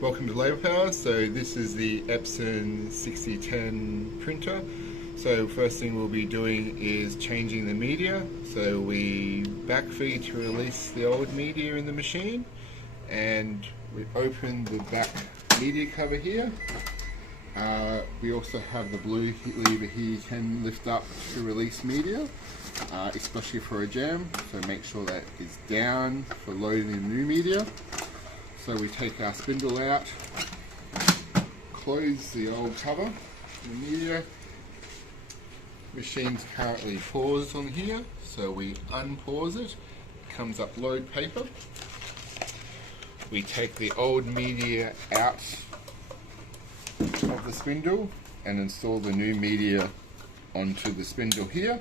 Welcome to Labour Power. So this is the Epson 6010 printer. So first thing we'll be doing is changing the media. So we backfeed to release the old media in the machine, and we open the back media cover here. We also have the blue lever here you can lift up to release media, especially for a jam. So make sure that is down for loading the new media. So we take our spindle out, close the old cover, the media. Machine's currently paused on here, so we unpause it. Comes up load paper. We take the old media out of the spindle and install the new media onto the spindle here.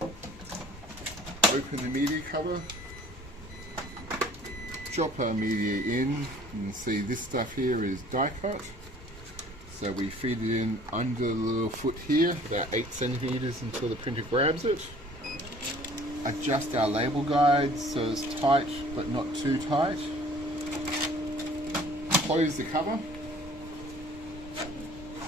Open the media cover. Drop our media in. You can see this stuff here is die cut. So we feed it in under the little foot here, about 8 centimeters until the printer grabs it. Adjust our label guides so it's tight but not too tight. Close the cover.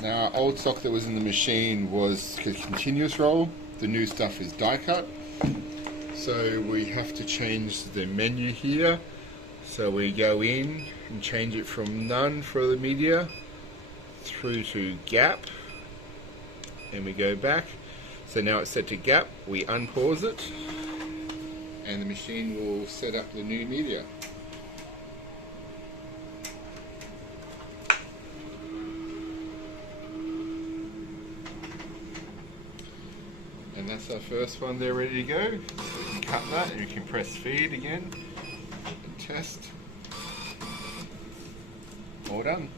Now our old stock that was in the machine was a continuous roll. The new stuff is die cut. So we have to change the menu here. So we go in and change it from none for the media through to gap, and we go back. So now it's set to gap, we unpause it, and the machine will set up the new media. And that's our first one there ready to go. So you can cut that and you can press feed again. Test. All done.